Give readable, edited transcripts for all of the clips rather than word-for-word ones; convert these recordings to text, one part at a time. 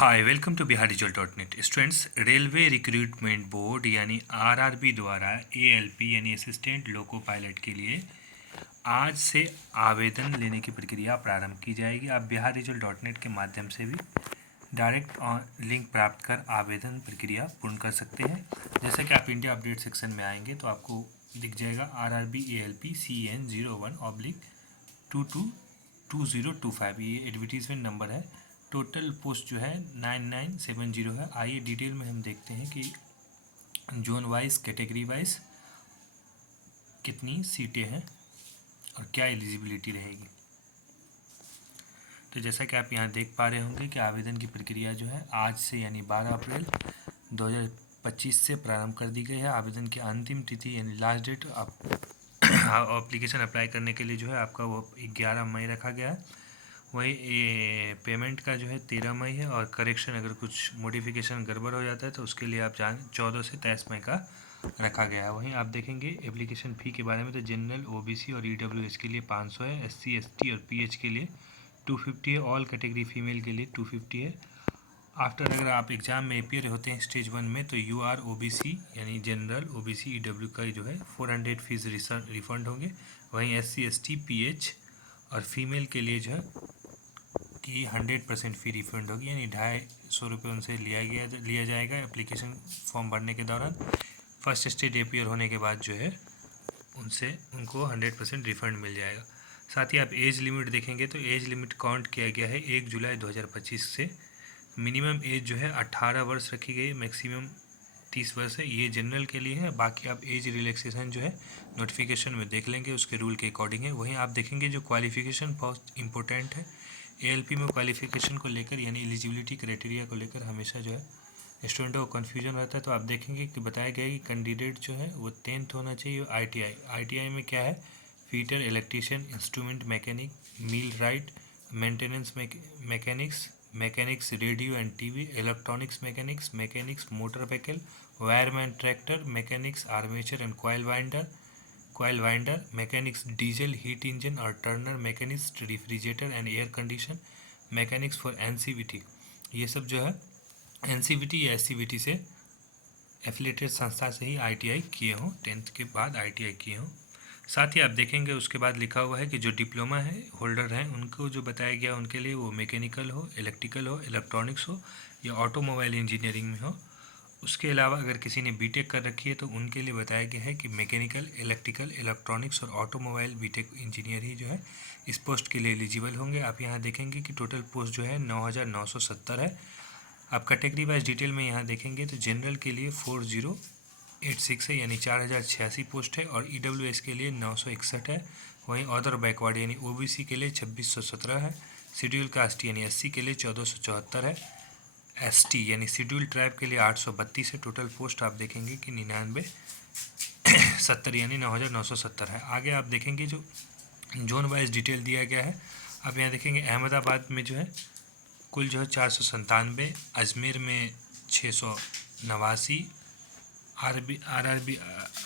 Hi welcome to bihardigital.net। Students, railway recruitment board यानी RRB द्वारा ALP यानी assistant loco pilot के लिए आज से आवेदन लेने की प्रक्रिया प्रारंभ की जाएगी। आप bihardigital.net के माध्यम से भी डायरेक्ट लिंक प्राप्त कर आवेदन प्रक्रिया पूर्ण कर सकते हैं। जैसा कि आप इंडिया अपडेट सेक्शन में आएंगे तो आपको दिख जाएगा RRB ALP CN01/222025, ये एडवर्टीजमेंट नंबर है। टोटल पोस्ट जो है 9970 है। आइए डिटेल में हम देखते हैं कि जोन वाइज कैटेगरी वाइज कितनी सीटें हैं और क्या एलिजिबिलिटी रहेगी। तो जैसा कि आप यहाँ देख पा रहे होंगे कि आवेदन की प्रक्रिया जो है आज से यानी 12 अप्रैल 2025 से प्रारंभ कर दी गई है। आवेदन की अंतिम तिथि यानी लास्ट डेट आप एप्लीकेशन अप्लाई करने के लिए जो है आपका वो 11 मई रखा गया है। वही पेमेंट का जो है 13 मई है और करेक्शन अगर कुछ मॉडिफिकेशन गड़बड़ हो जाता है तो उसके लिए आप 14 से 23 मई का रखा गया है। वहीं आप देखेंगे एप्लीकेशन फ़ी के बारे में तो जनरल ओबीसी और ईडब्ल्यूएस के लिए 500 है, एससी एसटी और पीएच के लिए 250 है, ऑल कैटेगरी फीमेल के लिए 250 है। आफ्टर अगर आप एग्ज़ाम में अपियर होते हैं स्टेज 1 में तो UR OBC यानी जनरल ओबीसी ईडब्ल्यू का जो है 400 फीस रिफंड होंगे। वहीं एससी एसटी पीएच और फीमेल के लिए जो है कि 100% फ़ी रिफंड होगी, यानी 250 रुपये उनसे लिया जाएगा एप्लीकेशन फॉर्म भरने के दौरान। फर्स्ट स्टेज अपियर होने के बाद जो है उनको 100% रिफंड मिल जाएगा। साथ ही आप एज लिमिट देखेंगे तो एज लिमिट काउंट किया गया है 1 जुलाई 2025 से। मिनिमम एज जो है 18 वर्ष रखी गई, मैक्सिमम 30 वर्ष है। ये जनरल के लिए है, बाकी आप एज रिलैक्सेशन जो है नोटिफिकेशन में देख लेंगे, उसके रूल के अकॉर्डिंग है। वहीं आप देखेंगे जो क्वालिफिकेशन बहुत इंपॉर्टेंट है एएलपी में, क्वालिफिकेशन को लेकर यानी एलिजिबिलिटी क्राइटेरिया को लेकर हमेशा जो है स्टूडेंटों को कन्फ्यूजन रहता है। तो आप देखेंगे कि बताया गया है कि कैंडिडेट जो है वो 10th होना चाहिए। ITI में क्या है, fitter, electrician, instrument mechanic, millwright, maintenance mechanics radio and TV, electronics mechanics motor vehicle, wireman tractor mechanics, armature and coil winder mechanics, diesel heat engine और turner mechanics, refrigerator and air condition mechanics for NCVT। ये सब जो है NCVT या SCVT से affiliated संस्था से ही ITI किए हों, 10th के बाद ITI किए हों। साथ ही आप देखेंगे उसके बाद लिखा हुआ है कि जो डिप्लोमा है होल्डर हैं उनको जो बताया गया उनके लिए वो मैकेनिकल हो, इलेक्ट्रिकल हो, इलेक्ट्रॉनिक्स हो या ऑटोमोबाइल इंजीनियरिंग में हो। उसके अलावा अगर किसी ने बीटेक कर रखी है तो उनके लिए बताया गया है कि मैकेनिकल, इलेक्ट्रिकल, इलेक्ट्रॉनिक्स और ऑटोमोबाइल बीटेक इंजीनियर ही जो है इस पोस्ट के लिए एलिजिबल होंगे। आप यहाँ देखेंगे कि टोटल पोस्ट जो है 9970 है। आप कैटेगरी वाइज डिटेल में यहाँ देखेंगे तो जनरल के लिए 4086 है यानी 4086 पोस्ट है और EWS के लिए 961 है। वहीं अदर बैकवर्ड यानी OBC के लिए 2617 है, शेड्यूल कास्ट यानी SC के लिए 1474 है, ST यानी शेड्यूल ट्राइब के लिए 832 है। टोटल पोस्ट आप देखेंगे कि 9970 यानी 9970 है। आगे आप देखेंगे जो जोन वाइज डिटेल दिया गया है। आप यहाँ देखेंगे अहमदाबाद में जो है कुल जो है 497, अजमेर में 689, RRB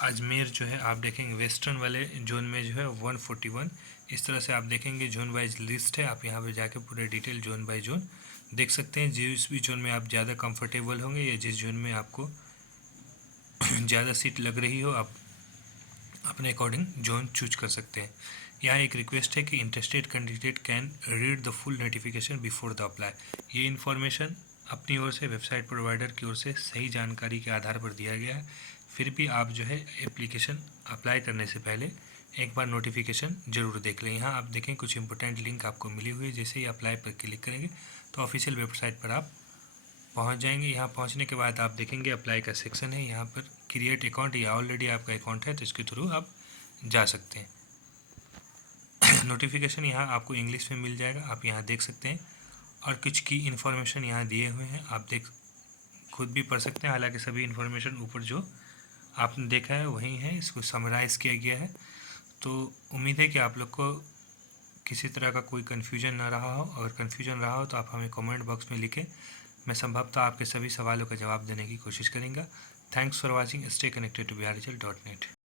अजमेर जो है आप देखेंगे वेस्टर्न वाले जोन में जो है 141। इस तरह से आप देखेंगे जोन वाइज लिस्ट है। आप यहाँ पे जाके पूरे डिटेल जोन बाय जोन देख सकते हैं। जिस भी जोन में आप ज़्यादा कंफर्टेबल होंगे या जिस जोन में आपको ज़्यादा सीट लग रही हो आप अपने अकॉर्डिंग जोन चूज कर सकते हैं। यहाँ एक रिक्वेस्ट है कि interested candidate can read the full notification before the apply. ये इन्फॉर्मेशन अपनी ओर से वेबसाइट प्रोवाइडर की ओर से सही जानकारी के आधार पर दिया गया है। फिर भी आप जो है एप्लीकेशन अप्लाई करने से पहले एक बार नोटिफिकेशन ज़रूर देख लें। यहाँ आप देखें कुछ इंपॉर्टेंट लिंक आपको मिली हुई है, जैसे ही अप्लाई पर क्लिक करेंगे तो ऑफिशियल वेबसाइट पर आप पहुँच जाएंगे। यहाँ पहुँचने के बाद आप देखेंगे अप्लाई का सेक्शन है, यहाँ पर क्रिएट अकाउंट या ऑलरेडी आपका अकाउंट है तो इसके थ्रू आप जा सकते हैं। नोटिफिकेशन यहाँ आपको इंग्लिश में मिल जाएगा, आप यहाँ देख सकते हैं और कुछ की इन्फॉर्मेशन यहाँ दिए हुए हैं, आप खुद भी पढ़ सकते हैं। हालांकि सभी इन्फॉर्मेशन ऊपर जो आपने देखा है वही है, इसको समराइज़ किया गया है। तो उम्मीद है कि आप लोग को किसी तरह का कोई कन्फ्यूजन ना रहा हो। अगर कन्फ्यूजन रहा हो तो आप हमें कमेंट बॉक्स में लिखें, मैं संभवतः आपके सभी सवालों का जवाब देने की कोशिश करूँगा। Thanks for watching, stay connected to bihardigital.net।